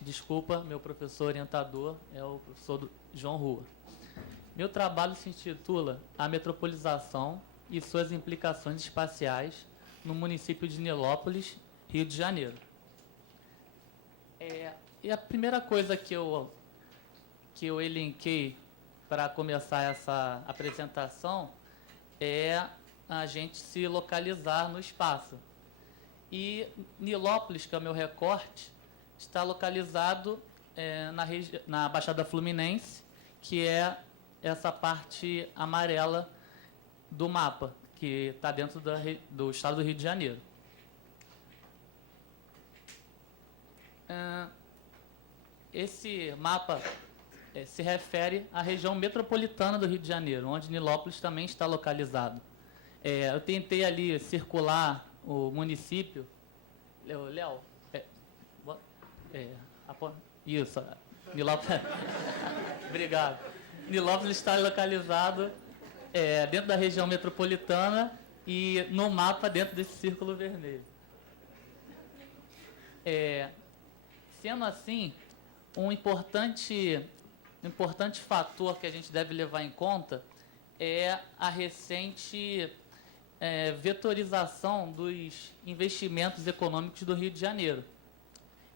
Desculpa, meu professor orientador é o professor João Rua. Meu trabalho se intitula A Metropolização e suas implicações espaciais no município de Nilópolis, Rio de Janeiro. E a primeira coisa que eu elenquei para começar essa apresentação é a gente se localizar no espaço. E Nilópolis, que é o meu recorte, está localizado na Baixada Fluminense, que é essa parte amarela do mapa, que está dentro do estado do Rio de Janeiro. Esse mapa se refere à região metropolitana do Rio de Janeiro, onde Nilópolis também está localizado. Eu tentei ali circular o município. Léo, isso, Nilópolis. Obrigado. Nilópolis está localizado dentro da região metropolitana e no mapa dentro desse círculo vermelho. Sendo assim, um importante fator que a gente deve levar em conta é a recente vetorização dos investimentos econômicos do Rio de Janeiro.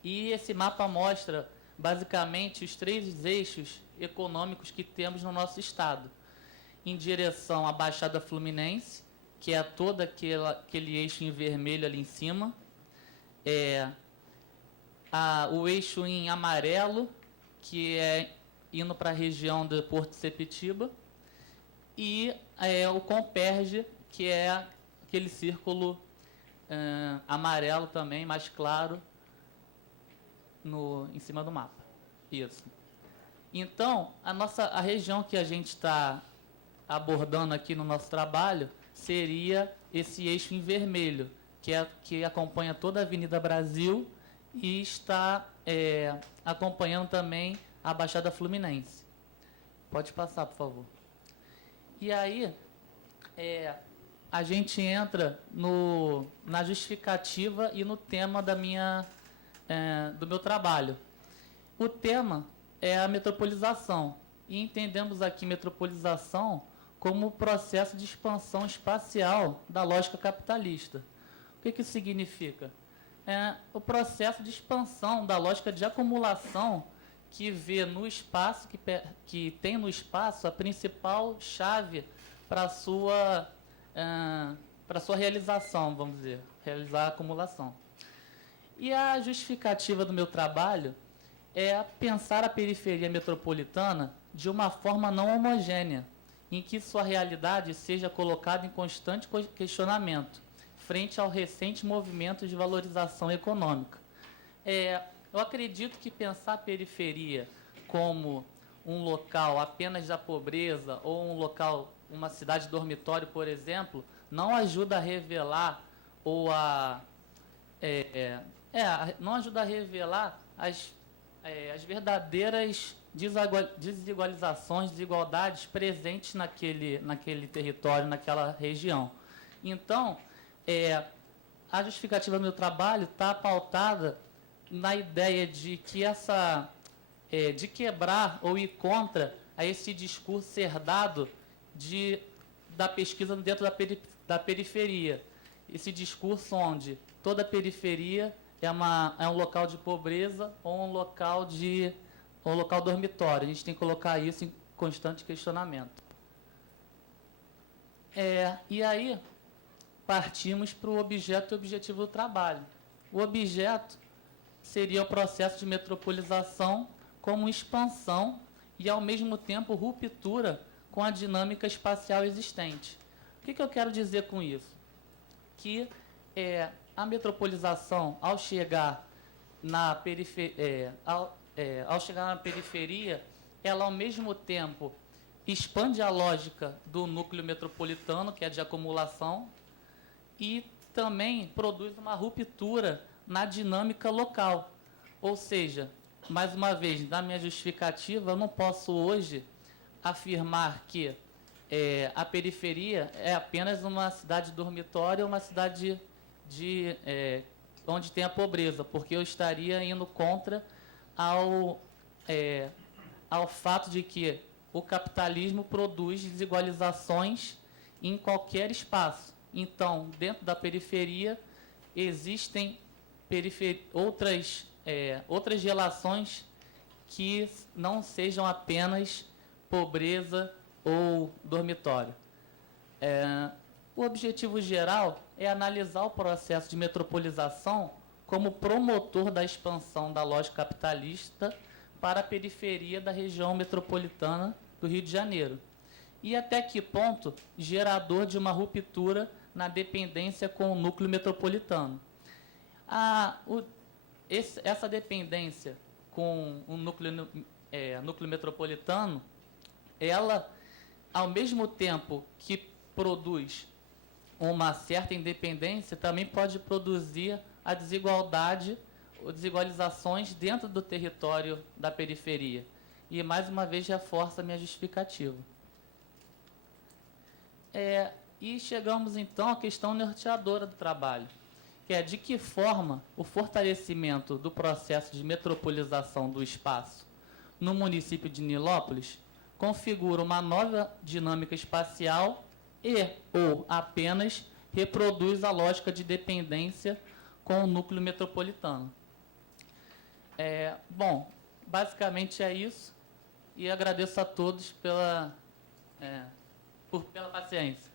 E esse mapa mostra, basicamente, os 3 eixos econômicos que temos no nosso estado, em direção à Baixada Fluminense, que é todo aquele eixo em vermelho ali em cima, o eixo em amarelo, que é indo para a região do Porto de Sepetiba, e o Comperge, que é aquele círculo amarelo também, mais claro, em cima do mapa. Isso. Então, a região que a gente está abordando aqui no nosso trabalho seria esse eixo em vermelho, que acompanha toda a Avenida Brasil e está acompanhando também a Baixada Fluminense. Pode passar, por favor. E aí, a gente entra na justificativa e no tema do meu trabalho. O tema é a metropolização, e entendemos aqui metropolização como o processo de expansão espacial da lógica capitalista. O que isso significa? O processo de expansão da lógica de acumulação que vê no espaço, que tem no espaço a principal chave para a sua realização, vamos dizer, realizar a acumulação. E a justificativa do meu trabalho é pensar a periferia metropolitana de uma forma não homogênea, em que sua realidade seja colocada em constante questionamento, frente ao recente movimento de valorização econômica. Eu acredito que pensar a periferia como um local apenas da pobreza ou um local, uma cidade dormitório, por exemplo, não ajuda a revelar não ajuda a revelar as verdadeiras desigualizações, desigualdades presentes naquele território, naquela região. Então, a justificativa do meu trabalho está pautada na ideia de que de quebrar ou ir contra a esse discurso herdado da pesquisa dentro da periferia. Esse discurso onde toda periferia é um local de pobreza ou um local dormitório. A gente tem que colocar isso em constante questionamento. E aí, partimos para o objeto e objetivo do trabalho. O objeto seria o processo de metropolização como expansão e, ao mesmo tempo, ruptura com a dinâmica espacial existente. O que eu quero dizer com isso? Que a metropolização, ao chegar na periferia, ela, ao mesmo tempo, expande a lógica do núcleo metropolitano, que é de acumulação, e também produz uma ruptura na dinâmica local. Ou seja, mais uma vez, na minha justificativa, eu não posso hoje afirmar que a periferia é apenas uma cidade dormitória ou uma cidade onde tem a pobreza, porque eu estaria indo contra ao, ao fato de que o capitalismo produz desigualizações em qualquer espaço. Então, dentro da periferia, existem outras relações que não sejam apenas pobreza ou dormitório. O objetivo geral é analisar o processo de metropolização como promotor da expansão da lógica capitalista para a periferia da região metropolitana do Rio de Janeiro. E até que ponto gerador de uma ruptura na dependência com o núcleo metropolitano. Essa dependência com o núcleo metropolitano, ela, ao mesmo tempo que produz uma certa independência, também pode produzir a desigualdade ou desigualizações dentro do território da periferia. E, mais uma vez, reforça a minha justificativa. E chegamos, então, à questão norteadora do trabalho, que é de que forma o fortalecimento do processo de metropolização do espaço no município de Nilópolis configura uma nova dinâmica espacial ou apenas reproduz a lógica de dependência com o núcleo metropolitano. Bom, basicamente é isso, e agradeço a todos pela paciência.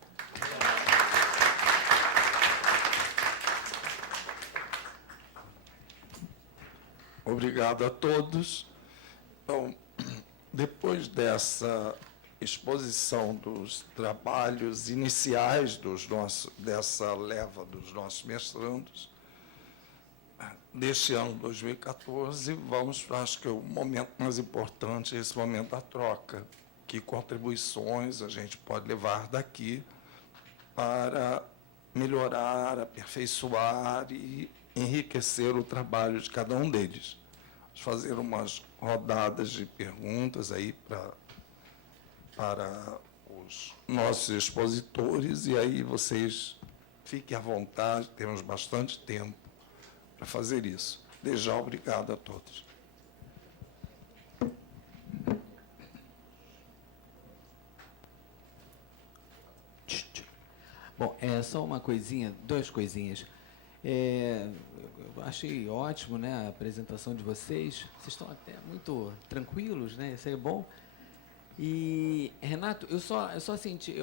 Obrigado a todos. Então, depois dessa exposição dos trabalhos iniciais dessa leva dos nossos mestrandos, deste ano 2014, vamos, acho que o momento mais importante é esse momento da troca. Que contribuições a gente pode levar daqui para melhorar, aperfeiçoar e enriquecer o trabalho de cada um deles. Vamos fazer umas rodadas de perguntas aí para os nossos expositores, e aí vocês fiquem à vontade, temos bastante tempo para fazer isso. Desde já, obrigado a todos. Bom, só uma coisinha, duas coisinhas. Eu achei ótimo, né, a apresentação de vocês. Vocês estão até muito tranquilos, né? Isso é bom. E, Renato, eu só senti,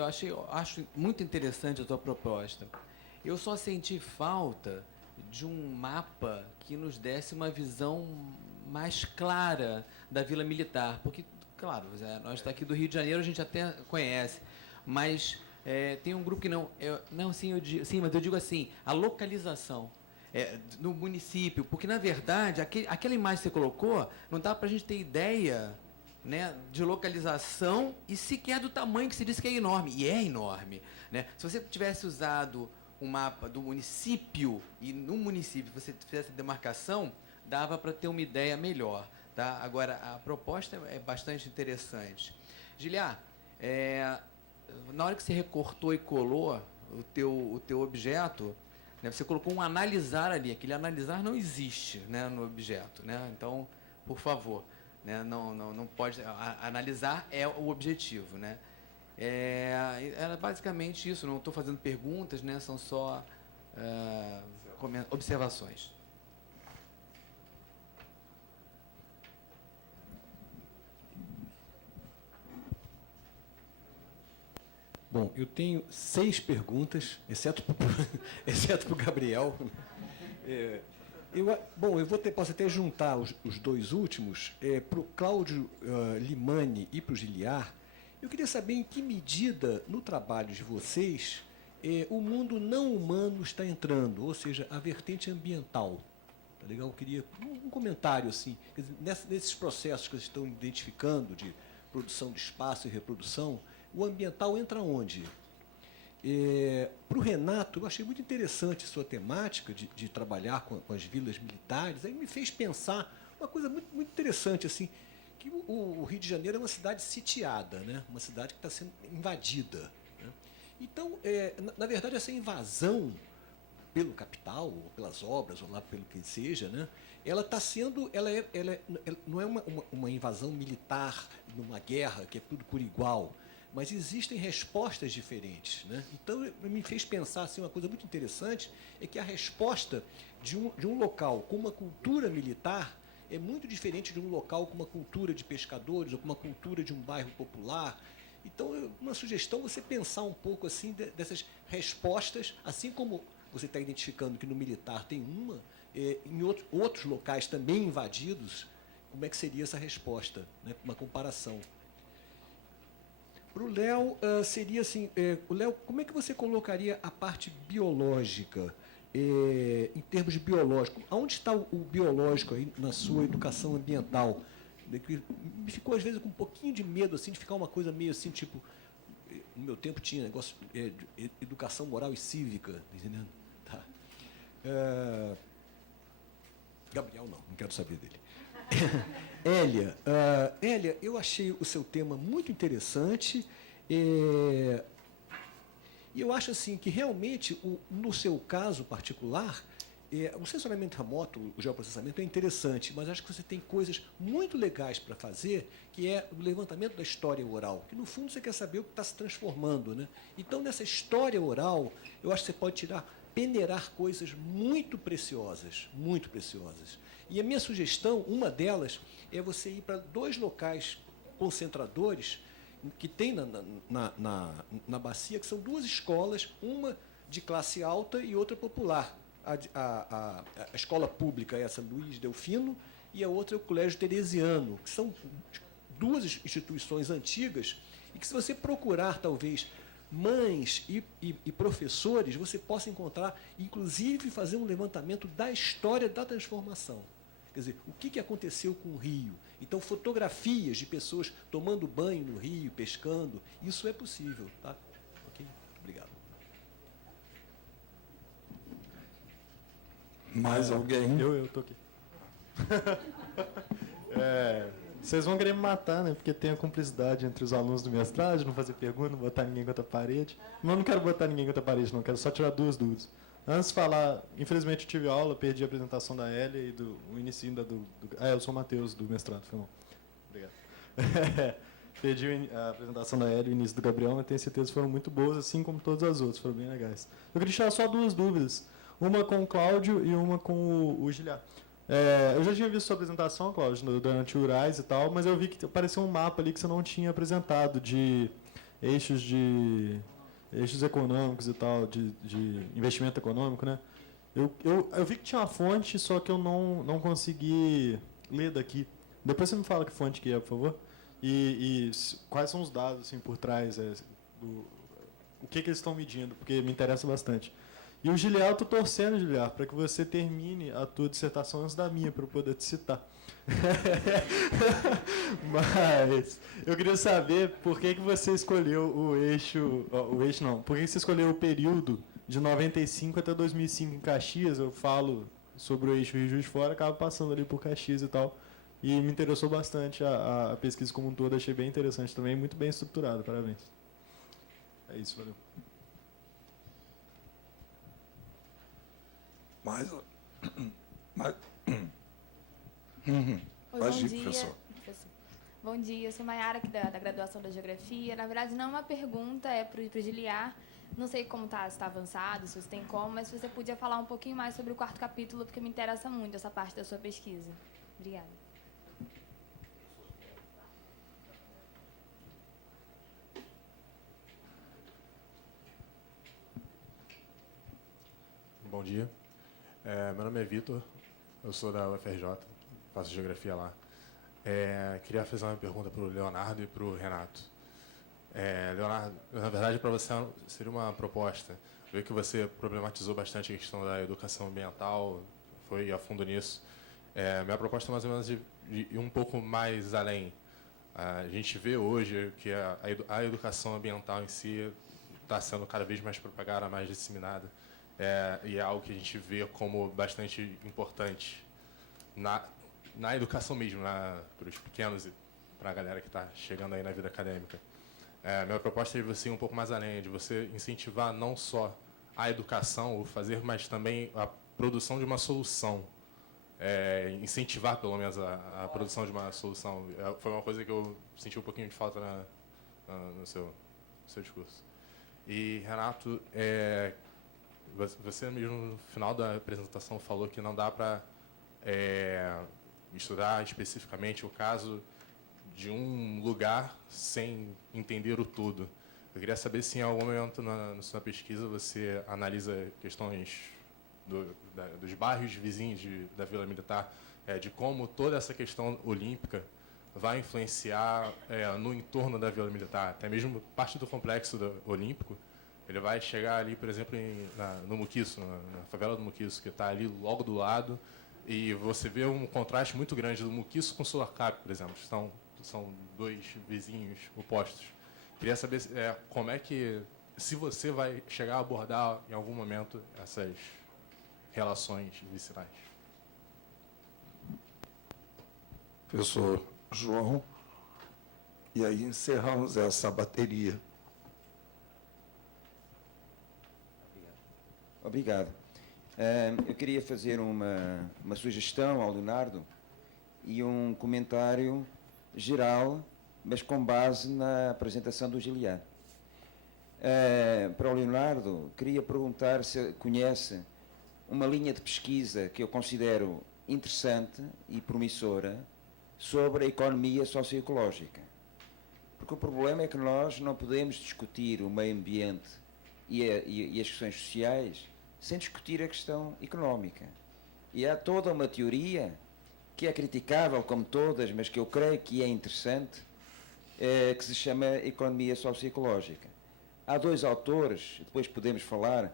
acho muito interessante a tua proposta. Eu só senti falta de um mapa que nos desse uma visão mais clara da Vila Militar, porque, claro, nós estamos aqui do Rio de Janeiro, a gente até conhece, mas tem um grupo que não, sim, mas eu digo assim, a localização no município, porque, na verdade, aquela imagem que você colocou, não dá para a gente ter ideia, né, de localização e sequer do tamanho que se diz que é enorme, e é enorme, né? Se você tivesse usado um mapa do município, e no município você fizesse a demarcação, dava para ter uma ideia melhor, tá? Agora, a proposta é bastante interessante. Giliar, na hora que você recortou e colou o teu objeto, né, você colocou um analisar ali. Aquele analisar não existe, né, no objeto, né? Então, por favor, né, não pode... Analisar é o objetivo, né? Era basicamente isso. Não estou fazendo perguntas, né? São só observações. Bom, eu tenho 6 perguntas, exceto para o Gabriel. Posso até juntar os dois últimos. Para o Cláudio Limani e para o Giliar, eu queria saber em que medida, no trabalho de vocês, o mundo não humano está entrando, ou seja, a vertente ambiental. Tá legal? Eu queria um comentário, assim, nesses processos que vocês estão identificando de produção de espaço e reprodução, o ambiental entra onde? Para o Renato, eu achei muito interessante a sua temática de trabalhar com as vilas militares. Aí me fez pensar uma coisa muito, muito interessante, assim, que o Rio de Janeiro é uma cidade sitiada, né? Uma cidade que está sendo invadida, né? Então, na verdade, essa invasão pelo capital, ou pelas obras, ou lá pelo que seja, né? Ela está sendo, ela não é uma invasão militar numa guerra que é tudo por igual, mas existem respostas diferentes, né? Então me fez pensar assim, uma coisa muito interessante é que a resposta de um local com uma cultura militar é muito diferente de um local com uma cultura de pescadores ou com uma cultura de um bairro popular. Então, uma sugestão é você pensar um pouco assim dessas respostas, assim como você está identificando que no militar tem uma, em outros locais também invadidos, como é que seria essa resposta, né? Uma comparação. Para o Léo, seria assim, o Léo, como é que você colocaria a parte biológica, em termos de biológico? Aonde está o biológico aí na sua educação ambiental? Me ficou, às vezes, com um pouquinho de medo assim, de ficar uma coisa meio assim, tipo, no meu tempo tinha negócio de educação moral e cívica, tá entendendo? Tá. Gabriel, não quero saber dele. Hélia, eu achei o seu tema muito interessante, e eu acho assim que realmente, no seu caso particular, o sensoriamento remoto, o geoprocessamento é interessante, mas acho que você tem coisas muito legais para fazer, que é o levantamento da história oral, que no fundo você quer saber o que está se transformando, né? Então, nessa história oral, eu acho que você pode peneirar coisas muito preciosas, muito preciosas. E a minha sugestão, uma delas, é você ir para 2 locais concentradores que tem na bacia, que são 2 escolas, uma de classe alta e outra popular. A escola pública é essa Luiz Delfino e a outra é o Colégio Teresiano, que são 2 instituições antigas e que, se você procurar, talvez, mães e professores, você possa encontrar, inclusive, fazer um levantamento da história da transformação. Quer dizer, o que aconteceu com o rio? Então, fotografias de pessoas tomando banho no rio, pescando, isso é possível. Tá? Ok? Muito obrigado. Mais alguém? Eu estou aqui. Vocês vão querer me matar, né? Porque tem a cumplicidade entre os alunos do mestrado, de não fazer pergunta, não botar ninguém contra a parede. Mas eu não quero botar ninguém contra a parede, não. Quero só tirar 2 dúvidas. Antes de falar, infelizmente eu tive aula, perdi a apresentação da Hélia e o início do... eu sou o Matheus, do mestrado, foi bom. Obrigado. Perdi a apresentação da Hélia e o início do Gabriel, mas tenho certeza que foram muito boas, assim como todas as outras, foram bem legais. Eu queria tirar só 2 dúvidas. Uma com o Cláudio e uma com o Giliar. Eu já tinha visto sua apresentação, Cláudio, durante o Urais e tal, mas eu vi que apareceu um mapa ali que você não tinha apresentado, de eixos econômicos e tal, de investimento econômico, né? Eu vi que tinha uma fonte, só que eu não consegui ler daqui. Depois você me fala que fonte que é, por favor. E quais são os dados assim, por trás, o que eles estão medindo, porque me interessa bastante. E o Giliar, eu estou torcendo, Giliar, para que você termine a tua dissertação antes da minha, para eu poder te citar. Mas eu queria saber por que você escolheu por que você escolheu o período de 95 até 2005 em Caxias. Eu falo sobre o eixo Rio Juiz de Fora, acabo passando ali por Caxias e tal. E me interessou bastante a pesquisa como um todo, achei bem interessante também, muito bem estruturado, parabéns. É isso, valeu. Oi, Imagina, professor. Bom dia, eu sou Maiara, aqui da graduação da Geografia. Na verdade, não é uma pergunta, é para o Giliar. Não sei como se está avançado, se você tem como, mas se você podia falar um pouquinho mais sobre o 4º capítulo, porque me interessa muito essa parte da sua pesquisa. Obrigada. Bom dia. Meu nome é Vitor, eu sou da UFRJ, faço geografia lá. Queria fazer uma pergunta para o Leonardo e para o Renato. Leonardo, na verdade, para você seria uma proposta. Eu vi que você problematizou bastante a questão da educação ambiental, foi a fundo nisso. Minha proposta é mais ou menos de ir um pouco mais além. A gente vê hoje que a educação ambiental em si está sendo cada vez mais propagada, mais disseminada. E é algo que a gente vê como bastante importante na educação mesmo, para os pequenos e para a galera que está chegando aí na vida acadêmica. Minha proposta é de você ir um pouco mais além, de você incentivar não só a educação, o fazer, mas também a produção de uma solução. Incentivar, pelo menos, a produção de uma solução. Foi uma coisa que eu senti um pouquinho de falta no seu discurso. E, Renato, você mesmo, no final da apresentação, falou que não dá para estudar especificamente o caso de um lugar sem entender o todo. Eu queria saber se, em algum momento na sua pesquisa, você analisa questões dos bairros vizinhos da Vila Militar, de como toda essa questão olímpica vai influenciar no entorno da Vila Militar. Até mesmo parte do complexo olímpico, ele vai chegar ali, por exemplo, no Muquiço, na favela do Muquiço, que está ali logo do lado, e você vê um contraste muito grande do Muquiço com Sorocaba, por exemplo. São dois vizinhos opostos. Queria saber como é que, se você vai chegar a abordar em algum momento essas relações vicinais. Professor João, e aí encerramos essa bateria. Obrigado. Eu queria fazer uma sugestão ao Leonardo e um comentário geral, mas com base na apresentação do Giliar. Para o Leonardo, queria perguntar se conhece uma linha de pesquisa que eu considero interessante e promissora sobre a economia socioecológica. Porque o problema é que nós não podemos discutir o meio ambiente e as questões sociais sem discutir a questão económica. E há toda uma teoria que é criticável, como todas, mas que eu creio que é interessante, que se chama economia socioecológica. Há dois autores, depois podemos falar,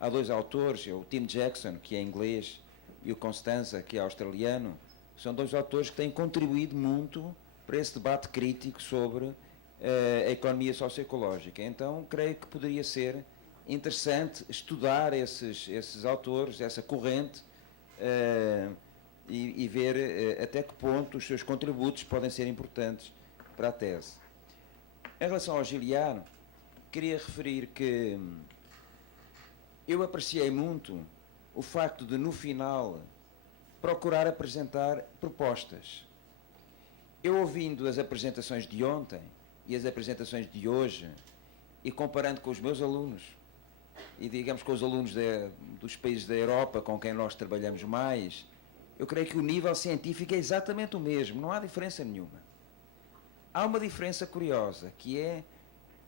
há dois autores, o Tim Jackson, que é inglês, e o Constanza, que é australiano, são dois autores que têm contribuído muito para esse debate crítico sobre a economia socioecológica. Então, creio que poderia ser interessante estudar esses autores, essa corrente, e ver até que ponto os seus contributos podem ser importantes para a tese. Em relação ao Giliano, queria referir que eu apreciei muito o facto de, no final, procurar apresentar propostas. Eu, ouvindo as apresentações de ontem e as apresentações de hoje, e comparando com os meus alunos, e digamos com os alunos dos países da Europa com quem nós trabalhamos mais, eu creio que o nível científico é exatamente o mesmo, não há diferença nenhuma. Há uma diferença curiosa, que é,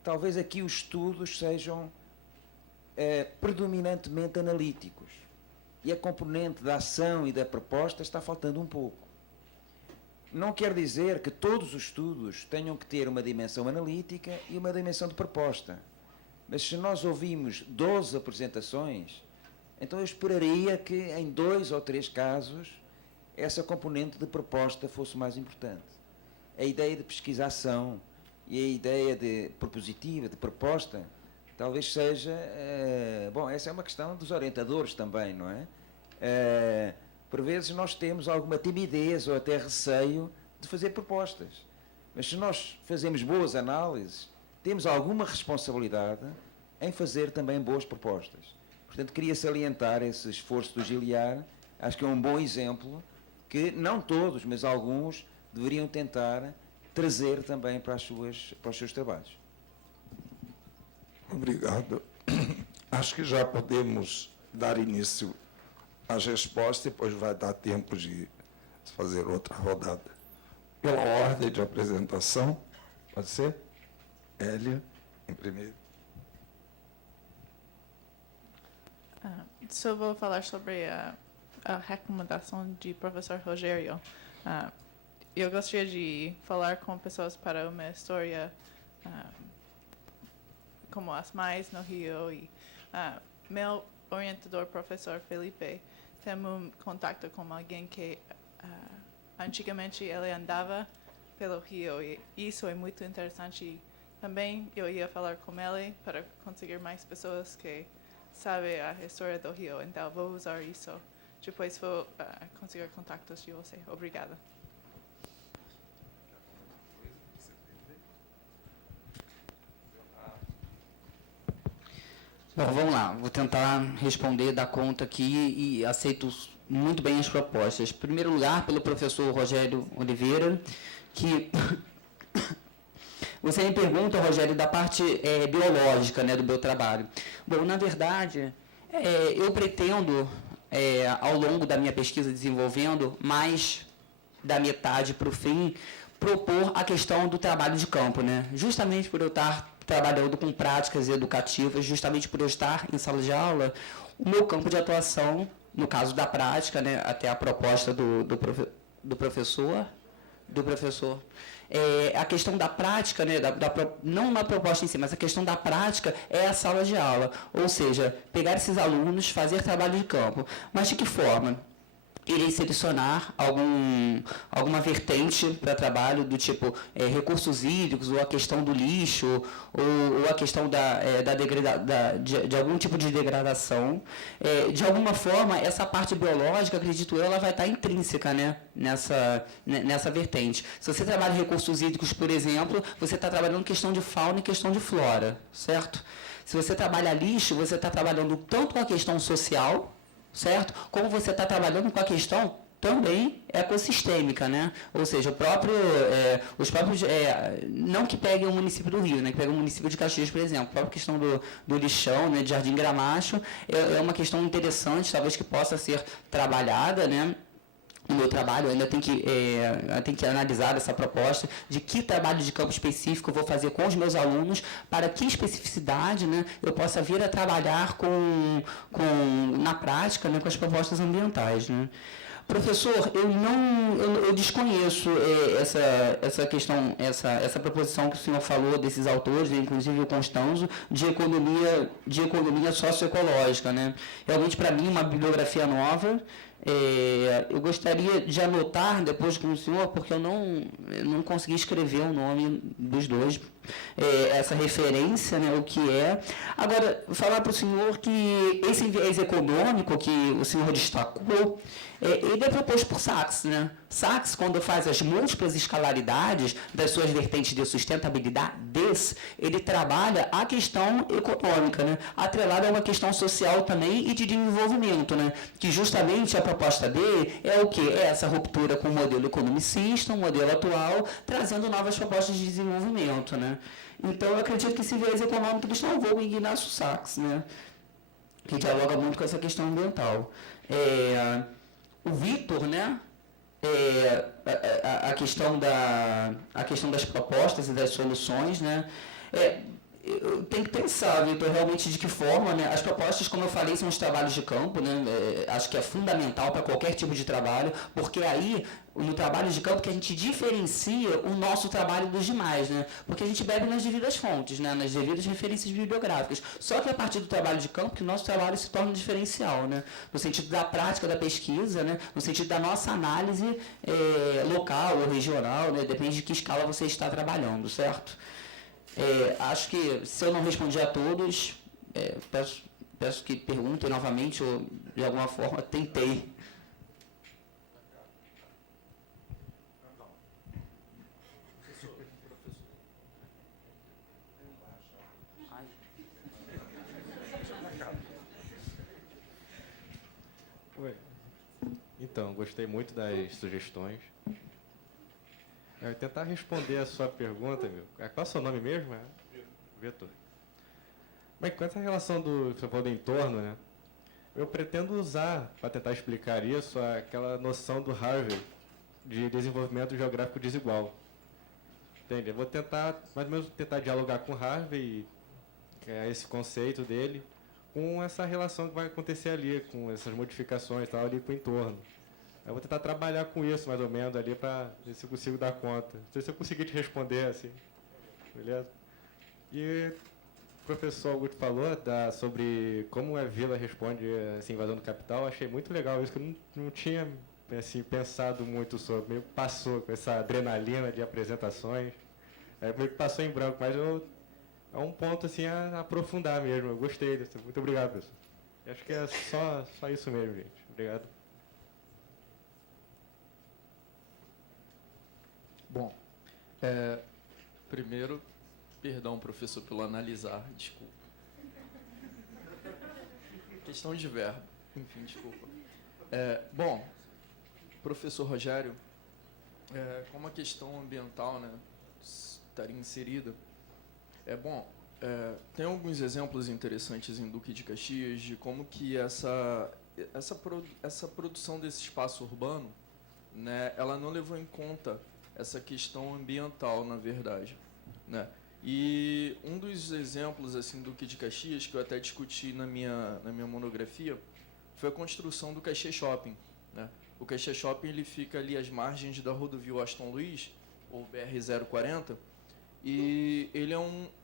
talvez aqui os estudos sejam predominantemente analíticos, e a componente da ação e da proposta está faltando um pouco. Não quer dizer que todos os estudos tenham que ter uma dimensão analítica e uma dimensão de proposta. Mas se nós ouvimos 12 apresentações, então eu esperaria que em 2 ou 3 casos essa componente de proposta fosse mais importante. A ideia de pesquisação e a ideia de propositiva, de proposta, talvez seja... bom, essa é uma questão dos orientadores também, não é? Por vezes nós temos alguma timidez ou até receio de fazer propostas. Mas se nós fazemos boas análises, temos alguma responsabilidade em fazer também boas propostas. Portanto, queria salientar esse esforço do Giliar. Acho que é um bom exemplo que não todos, mas alguns, deveriam tentar trazer também para os seus trabalhos. Obrigado. Acho que já podemos dar início às respostas, depois vai dar tempo de fazer outra rodada. Pela ordem de apresentação, pode ser? Hélia, em primeiro. Só vou falar sobre a recomendação de professor Rogério. Eu gostaria de falar com pessoas para uma história como as mais no Rio. E meu orientador, professor Felipe, tem um contato com alguém que antigamente ele andava pelo Rio. E isso é muito interessante. E também eu ia falar com ele para conseguir mais pessoas que sabem a história do Rio. Então vou usar isso. Depois vou conseguir contatos de você. Obrigada. Bom, vamos lá. Vou tentar responder, dar conta aqui e aceito muito bem as propostas. Em primeiro lugar, pelo professor Rogério Oliveira, que você me pergunta, Rogério, da parte biológica, né, do meu trabalho. Bom, na verdade, eu pretendo, ao longo da minha pesquisa desenvolvendo, mais da metade para o fim, propor a questão do trabalho de campo, né? Justamente por eu estar trabalhando com práticas educativas, justamente por eu estar em sala de aula, o meu campo de atuação, no caso da prática, né, até a proposta do professor, a questão da prática, né, não na proposta em si, mas a questão da prática é a sala de aula, ou seja, pegar esses alunos, fazer trabalho de campo. Mas de que forma? Irei selecionar alguma vertente para trabalho do tipo recursos hídricos, ou a questão do lixo, ou a questão de algum tipo de degradação. De alguma forma, essa parte biológica, acredito eu, ela vai estar intrínseca, né, nessa vertente. Se você trabalha recursos hídricos, por exemplo, você está trabalhando questão de fauna e questão de flora, certo? Se você trabalha lixo, você está trabalhando tanto a questão social, certo? Como você está trabalhando com a questão também ecossistêmica, né? Ou seja, os próprios, não que peguem o município do Rio, né? Que peguem o município de Caxias, por exemplo, a própria questão do lixão, né? De Jardim Gramacho, é uma questão interessante, talvez que possa ser trabalhada, né? No meu trabalho, eu ainda tenho que analisar essa proposta de que trabalho de campo específico eu vou fazer com os meus alunos, para que especificidade, né, eu possa vir a trabalhar na prática, né, com as propostas ambientais, né. Professor, eu desconheço essa questão, essa proposição que o senhor falou desses autores, né, inclusive o Constanzo, de economia socioecológica, né. Realmente, para mim, uma bibliografia nova. Eu gostaria de anotar depois com o senhor, porque eu não consegui escrever o nome dos dois, essa referência, né, o que é. Agora, falar para o senhor que esse viés econômico que o senhor destacou, ele é proposto por Sachs, né? Sachs, quando faz as múltiplas escalaridades das suas vertentes de sustentabilidade, ele trabalha a questão econômica, né? Atrelada a uma questão social também e de desenvolvimento, né? Que justamente a proposta dele é o quê? É essa ruptura com o modelo economicista, o modelo atual, trazendo novas propostas de desenvolvimento, né? Então, eu acredito que esse viés econômico do Stalvog em Ignacio Sachs, né? Que dialoga muito com essa questão ambiental. O Vitor, né? A questão das propostas e das soluções, né? Eu tenho que pensar, Vitor, realmente de que forma, né? As propostas, como eu falei, são os trabalhos de campo, né? Acho que é fundamental para qualquer tipo de trabalho, porque aí, no trabalho de campo, que a gente diferencia o nosso trabalho dos demais, né? Porque a gente bebe nas devidas fontes, né? Nas devidas referências bibliográficas. Só que é a partir do trabalho de campo que o nosso trabalho se torna diferencial, né? No sentido da prática da pesquisa, né? No sentido da nossa análise local ou regional, né? Depende de que escala você está trabalhando, certo? Acho que, se eu não respondi a todos, peço que perguntem novamente, ou de alguma forma tentei. Oi. Então, gostei muito das sugestões. Eu vou tentar responder a sua pergunta, meu. Qual é o seu nome mesmo? Vitor. Bem, com essa relação do que você falou do entorno, né? Eu pretendo usar, para tentar explicar isso, aquela noção do Harvey de desenvolvimento geográfico desigual. Entende? Eu vou tentar, mais ou menos, dialogar com o Harvey, esse conceito dele, com essa relação que vai acontecer ali, com essas modificações e tal, ali com o entorno. Eu vou tentar trabalhar com isso, mais ou menos, ali, para ver se eu consigo dar conta. Não sei se eu conseguir te responder, assim. Beleza? E o professor Augusto falou sobre como a Vila responde a essa invasão do capital. Achei muito legal isso, que eu não tinha assim, pensado muito sobre. Meio que passou com essa adrenalina de apresentações. Meio que passou em branco, mas é um ponto assim, a aprofundar mesmo. Eu gostei disso. Muito obrigado, professor. Acho que é só isso mesmo, gente. Obrigado. Bom, primeiro, perdão, professor, pelo analisar, desculpa. Questão de verbo. Enfim, desculpa. Bom, professor Rogério, como a questão ambiental, né, estaria inserida, tem alguns exemplos interessantes em Duque de Caxias de como que essa produção desse espaço urbano, né, ela não levou em conta essa questão ambiental, na verdade, né? E um dos exemplos assim do Duque de Caxias que eu até discuti na minha monografia foi a construção do Caxias Shopping, né? O Caxias Shopping ele fica ali às margens da rodovia Washington Luiz, ou BR-040, e ele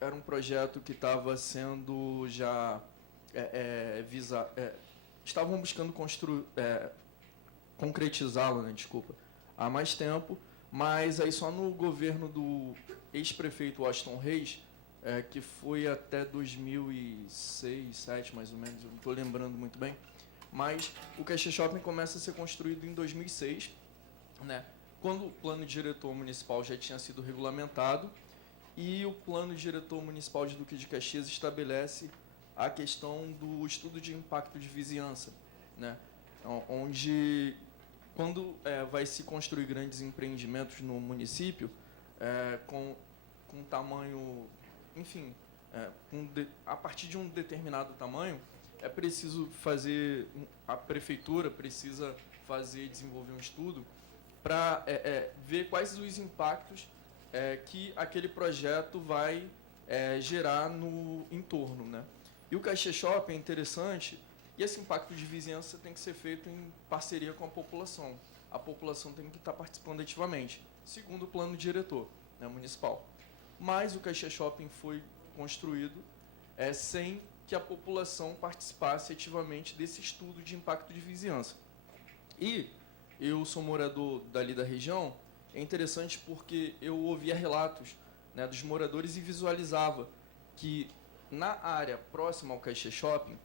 era um projeto que estava sendo já estavam buscando concretizá-lo, né, desculpa, há mais tempo, mas aí só no governo do ex-prefeito Washington Reis, que foi até 2006, 2007 mais ou menos, eu não estou lembrando muito bem, mas o Caxias Shopping começa a ser construído em 2006, né, quando o plano diretor municipal já tinha sido regulamentado, e o plano diretor municipal de Duque de Caxias estabelece a questão do estudo de impacto de vizinhança, né, onde quando vai se construir grandes empreendimentos no município, com tamanho, enfim, a partir de um determinado tamanho, é preciso fazer, a prefeitura precisa desenvolver um estudo para ver quais os impactos que aquele projeto vai gerar no entorno, né? E o Caxias Shopping é interessante, e esse impacto de vizinhança tem que ser feito em parceria com a população. A população tem que estar participando ativamente, segundo o plano diretor, né, municipal. Mas o Caxias Shopping foi construído sem que a população participasse ativamente desse estudo de impacto de vizinhança. E eu sou morador dali da região, é interessante porque eu ouvia relatos, né, dos moradores e visualizava que na área próxima ao Caxias Shopping,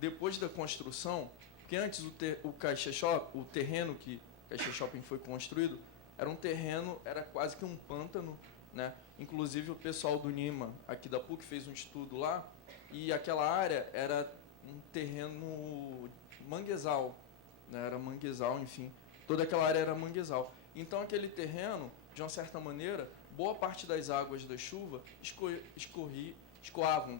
depois da construção, porque antes o Caxias Shopping, o terreno que o Caxias Shopping foi construído, era quase que um pântano, né? Inclusive o pessoal do NIMA, aqui da PUC, fez um estudo lá, e aquela área era um terreno manguezal, né? Era manguezal, enfim, toda aquela área era manguezal. Então aquele terreno, de uma certa maneira, boa parte das águas da chuva escoavam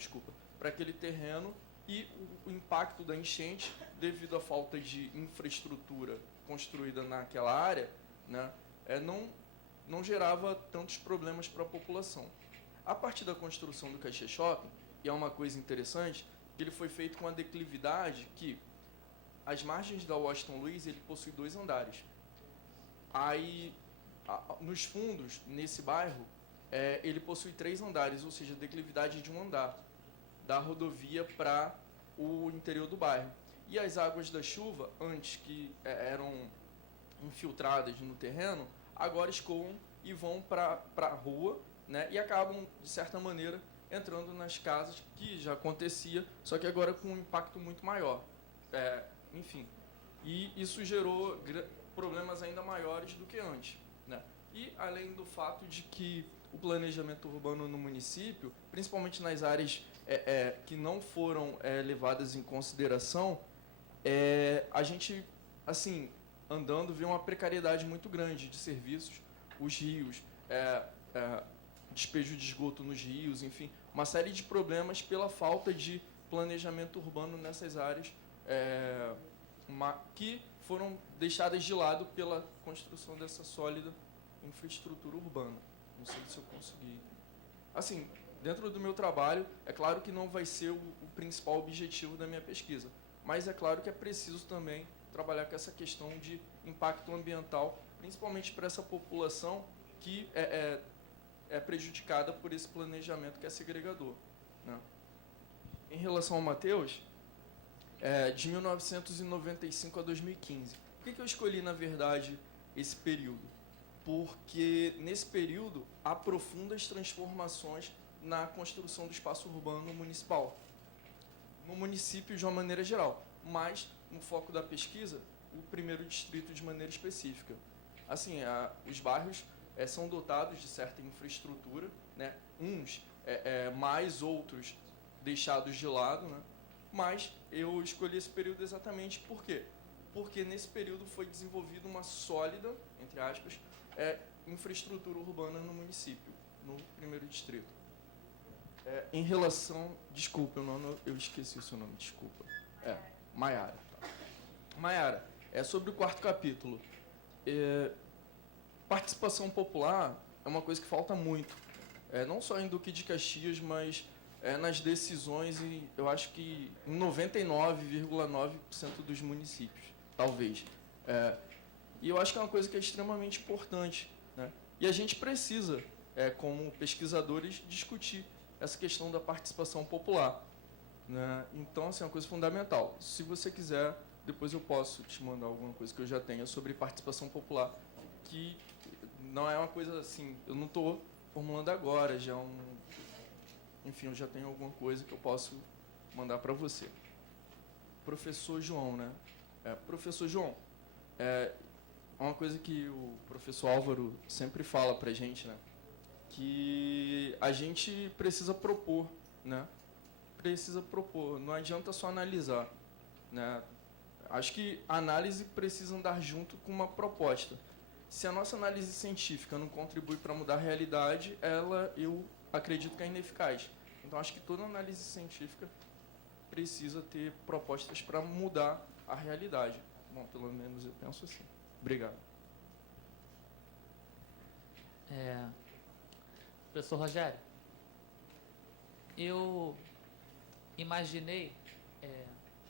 para aquele terreno, e o impacto da enchente, devido à falta de infraestrutura construída naquela área, né, não gerava tantos problemas para a população. A partir da construção do Caxias Shopping, e é uma coisa interessante, que ele foi feito com a declividade que, às margens da Washington Luiz, ele possui 2 andares. Aí, nos fundos, nesse bairro, ele possui 3 andares, ou seja, declividade de 1 andar, da rodovia para o interior do bairro. E as águas da chuva, antes que eram infiltradas no terreno, agora escoam e vão para a rua, né, e acabam, de certa maneira, entrando nas casas, que já acontecia, só que agora com um impacto muito maior. Enfim, e isso gerou problemas ainda maiores do que antes, né? E além do fato de que o planejamento urbano no município, principalmente nas áreas que não foram levadas em consideração, a gente, assim, andando, vê uma precariedade muito grande de serviços, os rios, despejo de esgoto nos rios, enfim, uma série de problemas pela falta de planejamento urbano nessas áreas que foram deixadas de lado pela construção dessa sólida infraestrutura urbana. Não sei se eu consegui. Assim, dentro do meu trabalho, é claro que não vai ser o principal objetivo da minha pesquisa, mas é claro que é preciso também trabalhar com essa questão de impacto ambiental, principalmente para essa população que é prejudicada por esse planejamento que é segregador, né? Em relação ao Mateus, de 1995 a 2015. Por que eu escolhi, na verdade, esse período? Porque, nesse período, há profundas transformações na construção do espaço urbano municipal, no município de uma maneira geral, mas, no foco da pesquisa, o primeiro distrito de maneira específica. Assim, os bairros são dotados de certa infraestrutura, né? Uns mais, outros deixados de lado, né? mas eu escolhi esse período exatamente por quê? Porque nesse período foi desenvolvida uma sólida, entre aspas, infraestrutura urbana no município, no primeiro distrito. Em relação... Desculpa, eu esqueci o seu nome, desculpa. Maiara. Tá. Maiara, sobre o quarto capítulo. Participação popular é uma coisa que falta muito. Não só em Duque de Caxias, mas nas decisões, e eu acho que em 99,9% dos municípios, talvez. E eu acho que é uma coisa que é extremamente importante, né? E a gente precisa, como pesquisadores, discutir essa questão da participação popular, né? Então, assim, é uma coisa fundamental. Se você quiser, depois eu posso te mandar alguma coisa que eu já tenha sobre participação popular, que não é uma coisa assim, eu não estou formulando agora, enfim, eu já tenho alguma coisa que eu posso mandar para você. Professor João, né? Professor João, uma coisa que o professor Álvaro sempre fala para a gente, né? Que a gente precisa propor, né? Precisa propor, não adianta só analisar, né? Acho que a análise precisa andar junto com uma proposta. Se a nossa análise científica não contribui para mudar a realidade, eu acredito que é ineficaz. Então, acho que toda análise científica precisa ter propostas para mudar a realidade. Bom, pelo menos eu penso assim. Obrigado. Professor Rogério, eu imaginei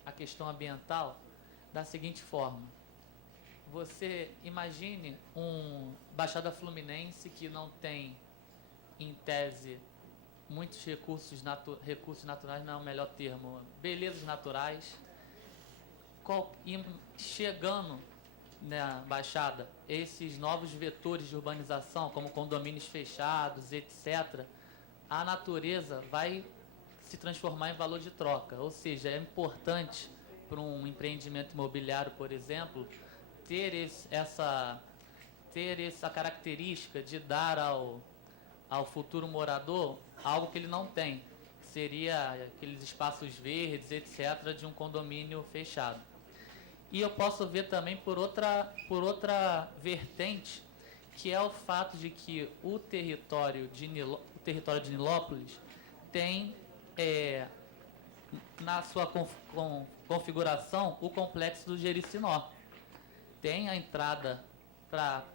a questão ambiental da seguinte forma. Você imagine Baixada Fluminense que não tem, em tese, muitos recursos naturais, não é o melhor termo, belezas naturais, e chegando na Baixada esses novos vetores de urbanização, como condomínios fechados, etc., a natureza vai se transformar em valor de troca. Ou seja, é importante para um empreendimento imobiliário, por exemplo, ter essa característica de dar ao futuro morador algo que ele não tem, que seria aqueles espaços verdes, etc., de um condomínio fechado. E eu posso ver também por outra vertente, que é o fato de que o território de Nilópolis tem, na sua configuração, o complexo do Jericinó. Tem a entrada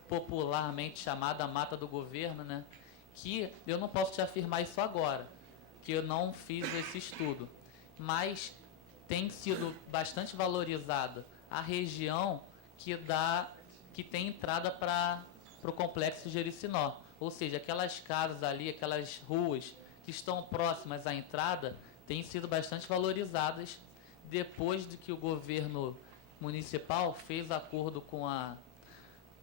popularmente chamada Mata do Governo, né? Que eu não posso te afirmar isso agora, que eu não fiz esse estudo, mas tem sido bastante valorizada a região que tem entrada para o complexo do Jericinó. Ou seja, aquelas casas ali, aquelas ruas que estão próximas à entrada, têm sido bastante valorizadas depois de que o governo municipal fez acordo com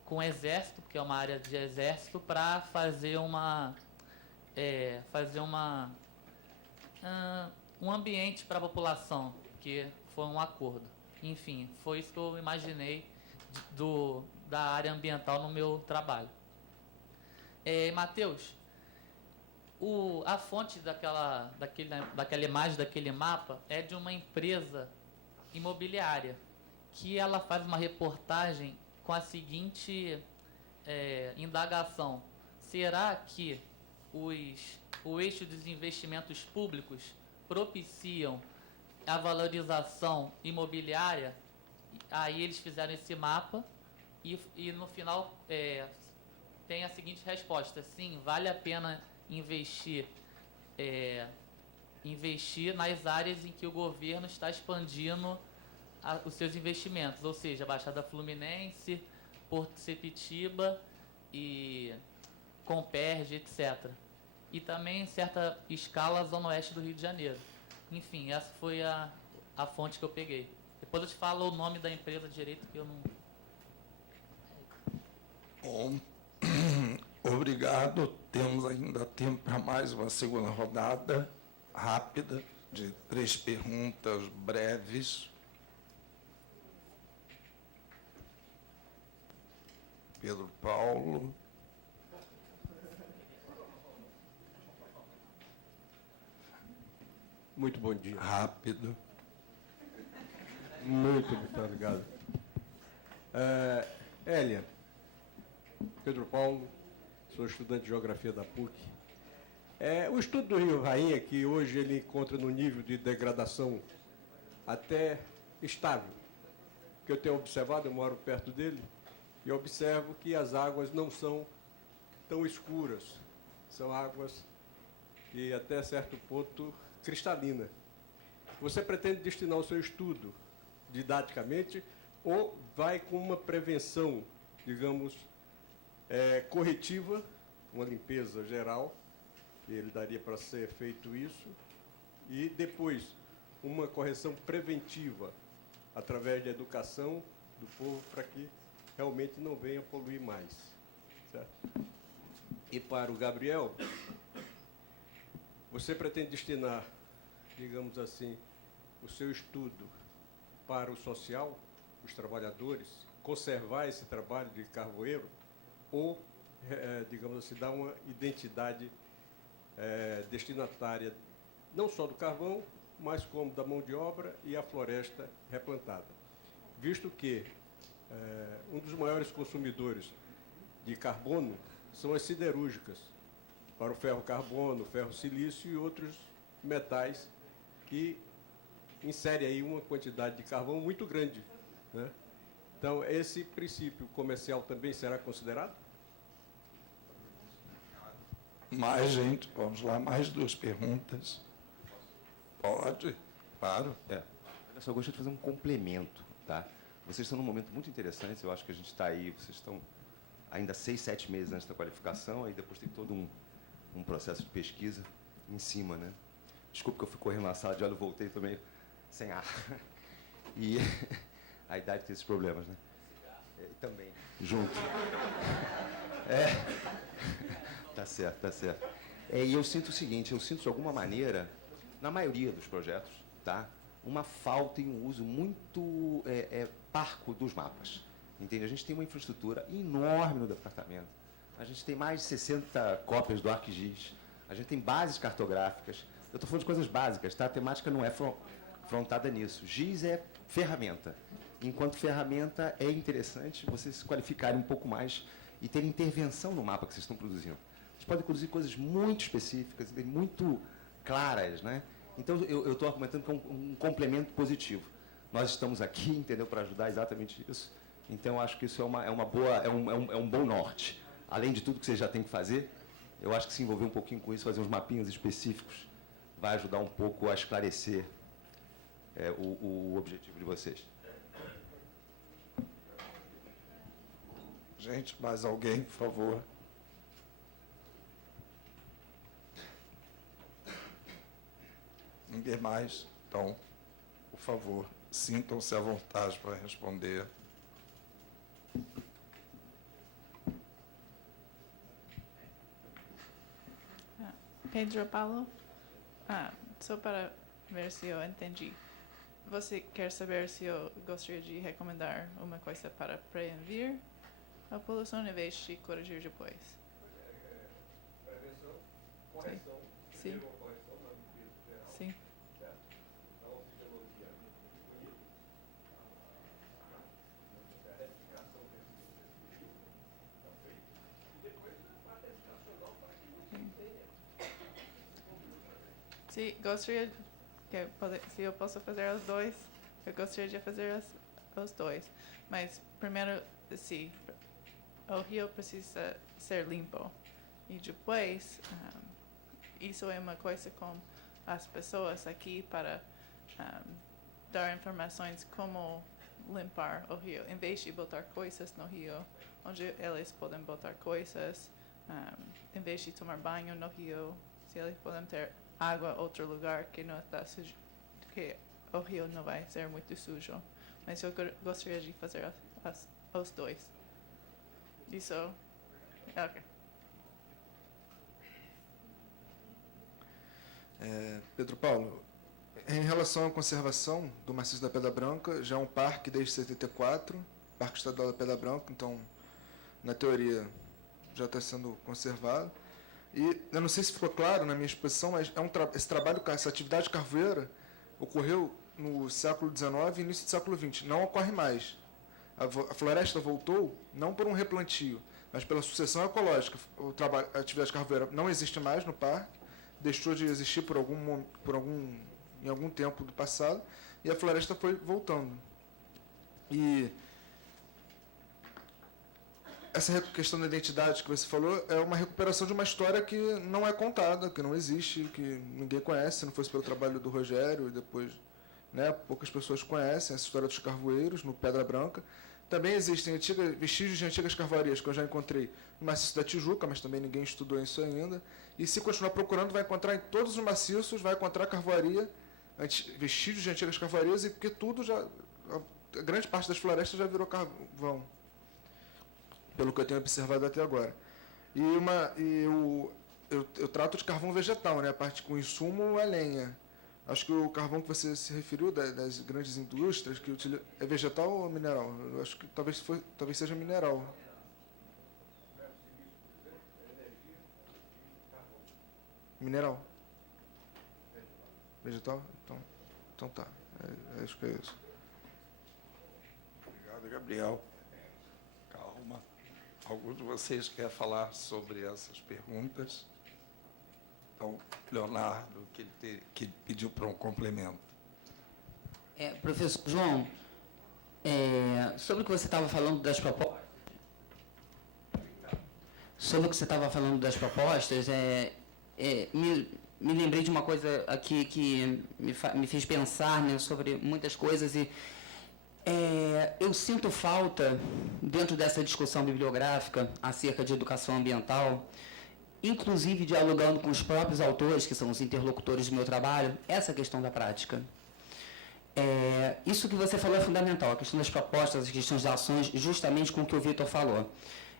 o Exército, que é uma área de Exército, para fazer um ambiente para a população, que foi um acordo. Enfim, foi isso que eu imaginei da área ambiental no meu trabalho. Matheus, a fonte daquela imagem, daquele mapa, é de uma empresa imobiliária, que ela faz uma reportagem com a seguinte indagação: será que o eixo dos investimentos públicos propiciam a valorização imobiliária? Aí eles fizeram esse mapa e no final tem a seguinte resposta: sim, vale a pena investir nas áreas em que o governo está expandindo os seus investimentos, ou seja, Baixada Fluminense, Porto Sepetiba e Comperj, etc. E também, em certa escala, a Zona Oeste do Rio de Janeiro. Enfim, essa foi a fonte que eu peguei. Depois eu te falo o nome da empresa direito, que eu não... Bom, obrigado. Temos ainda tempo para mais uma segunda rodada rápida, de 3 perguntas breves. Pedro Paulo. Muito bom dia. Rápido. Muito obrigado. Hélia, Pedro Paulo, sou estudante de Geografia da PUC. O estudo do Rio Rainha, que hoje ele encontra no nível de degradação até estável, que eu tenho observado, eu moro perto dele, e observo que as águas não são tão escuras, são águas que até certo ponto cristalinas. Você pretende destinar o seu estudo didaticamente ou vai com uma prevenção, digamos, corretiva, uma limpeza geral, que ele daria para ser feito isso, e depois uma correção preventiva através da educação do povo para que realmente não venha poluir mais, certo? E para o Gabriel, você pretende destinar, digamos assim, o seu estudo para o social, os trabalhadores, conservar esse trabalho de carvoeiro ou, digamos assim, dar uma identidade destinatária não só do carvão, mas como da mão de obra e a floresta replantada. Visto que um dos maiores consumidores de carbono são as siderúrgicas, para o ferro-carbono, ferro-silício e outros metais que inserem aí uma quantidade de carvão muito grande, né? Então, esse princípio comercial também será considerado? Mais, gente, vamos lá, mais 2 perguntas. Pode, claro. Olha só, eu gostaria de fazer um complemento, tá? Vocês estão num momento muito interessante, eu acho que a gente está aí, vocês estão ainda 6, 7 meses antes da qualificação, aí depois tem todo um processo de pesquisa em cima, né? Desculpa que eu fui correndo na sala de aula e voltei também sem ar. E a idade tem esses problemas, né? Também, junto. Tá certo, tá certo. E eu sinto o seguinte, eu sinto de alguma maneira, na maioria dos projetos, tá? Uma falta e um uso muito parco dos mapas. Entende? A gente tem uma infraestrutura enorme no departamento. A gente tem mais de 60 cópias do ArcGIS. A gente tem bases cartográficas. Eu estou falando de coisas básicas, tá? A temática não é frontada nisso. GIS é ferramenta. Enquanto ferramenta, é interessante vocês se qualificarem um pouco mais e terem intervenção no mapa que vocês estão produzindo. Vocês podem produzir coisas muito específicas, muito claras, né? Então, eu estou argumentando que é um complemento positivo. Nós estamos aqui, entendeu, para ajudar exatamente isso. Então, eu acho que isso é um bom norte. Além de tudo que vocês já têm que fazer, eu acho que se envolver um pouquinho com isso, fazer uns mapinhas específicos, vai ajudar um pouco a esclarecer o objetivo de vocês. Gente, mais alguém, por favor? Ninguém mais? Então, por favor, sintam-se à vontade para responder. Pedro Paulo, só para ver se eu entendi. Você quer saber se eu gostaria de recomendar uma coisa para prevenir a poluição em vez de corrigir depois? Prevenção, correção. Sim. Sim. Sim, gostaria se eu posso fazer os dois, eu gostaria de fazer os dois. Mas primeiro, sim, o rio precisa ser limpo. E depois, isso é uma coisa com as pessoas aqui para dar informações como limpar o rio. Em vez de botar coisas no rio, onde eles podem botar coisas, em vez de tomar banho no rio, se eles podem ter água em outro lugar que não está sujo, que o rio não vai ser muito sujo. Mas eu gostaria de fazer os dois. Isso, ok. Pedro Paulo, em relação à conservação do maciço da Pedra Branca, já é um parque desde 74, Parque Estadual da Pedra Branca, então, na teoria, já está sendo conservado. E eu não sei se ficou claro na minha exposição, mas esse trabalho, essa atividade carvoeira ocorreu no século XIX e início do século XX. Não ocorre mais. A floresta voltou não por um replantio, mas pela sucessão ecológica. A atividade carvoeira não existe mais no parque, deixou de existir em algum tempo do passado, e a floresta foi voltando. E essa questão da identidade que você falou é uma recuperação de uma história que não é contada, que não existe, que ninguém conhece. Se não fosse pelo trabalho do Rogério, e depois, né, poucas pessoas conhecem essa história dos carvoeiros no Pedra Branca. Também existem vestígios de antigas carvoarias que eu já encontrei no maciço da Tijuca, mas também ninguém estudou isso ainda. E se continuar procurando, vai encontrar em todos os maciços, vai encontrar carvoaria, vestígios de antigas carvoarias, e porque tudo já, a grande parte das florestas já virou carvão, pelo que eu tenho observado até agora. Eu trato de carvão vegetal, né? A parte com insumo é lenha. Acho que o carvão que você se referiu, das grandes indústrias, que utiliza, é vegetal ou mineral? Eu acho que talvez seja mineral. Mineral? Vegetal? Então tá. Acho que é isso. Obrigado, Gabriel. Calma. Algum de vocês quer falar sobre essas perguntas? Então, Leonardo, que pediu para um complemento. Professor João, sobre o que você estava falando das propostas, me lembrei de uma coisa aqui que me fez pensar, né, sobre muitas coisas, e eu sinto falta, dentro dessa discussão bibliográfica acerca de educação ambiental, inclusive dialogando com os próprios autores, que são os interlocutores do meu trabalho, essa questão da prática. Isso que você falou é fundamental, a questão das propostas, as questões das ações, justamente com o que o Vitor falou.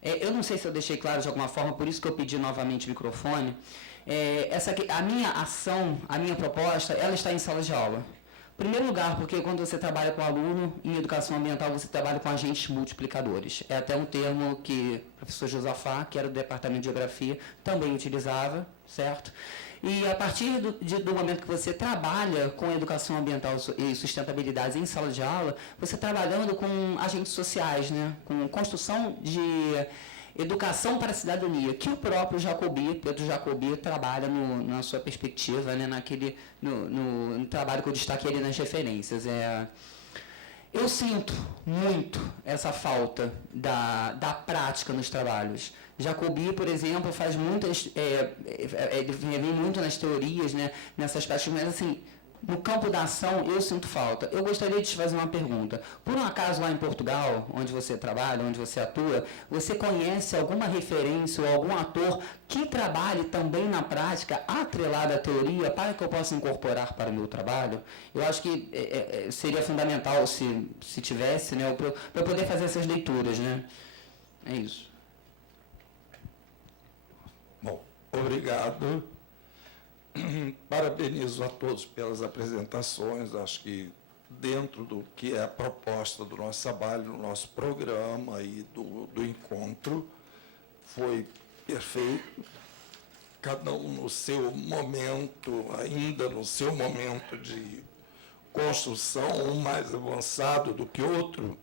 Eu não sei se eu deixei claro de alguma forma, por isso que eu pedi novamente o microfone. A minha ação, a minha proposta, ela está em sala de aula. Em primeiro lugar, porque quando você trabalha com aluno em educação ambiental, você trabalha com agentes multiplicadores. É até um termo que o professor Josafá, que era do Departamento de Geografia, também utilizava, certo? E a partir do momento que você trabalha com educação ambiental e sustentabilidade em sala de aula, você trabalhando com agentes sociais, né? Com construção de educação para a cidadania, que o próprio Pedro Jacobi, trabalha na sua perspectiva, né, no trabalho que eu destaquei ali nas referências. Eu sinto muito essa falta da prática nos trabalhos. Jacobi, por exemplo, faz muitas, ele vem muito nas teorias, né, nessas práticas, mas assim, no campo da ação, eu sinto falta. Eu gostaria de te fazer uma pergunta. Por um acaso, lá em Portugal, onde você trabalha, onde você atua, você conhece alguma referência ou algum ator que trabalhe também na prática, atrelado à teoria, para que eu possa incorporar para o meu trabalho? Eu acho que seria fundamental se tivesse, né, para eu poder fazer essas leituras, né? É isso. Bom, obrigado. Parabenizo a todos pelas apresentações. Acho que dentro do que é a proposta do nosso trabalho, do nosso programa e do encontro, foi perfeito. Cada um no seu momento, ainda no seu momento de construção, um mais avançado do que outro.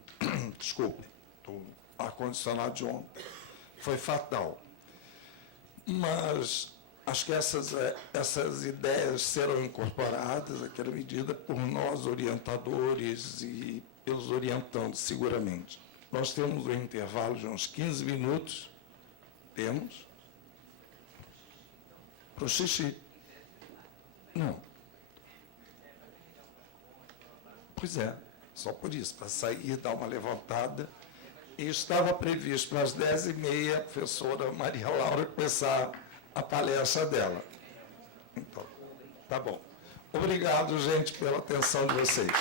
Desculpe, o ar-condicionado de ontem foi fatal. Mas acho que essas ideias serão incorporadas àquela medida por nós orientadores e pelos orientandos, seguramente. Nós temos um intervalo de uns 15 minutos. Temos? Para o xixi. Não. Pois é, só por isso, para sair, dar uma levantada. E estava previsto para as 10h30 a professora Maria Laura começar a palestra dela. Então, tá bom. Obrigado, gente, pela atenção de vocês.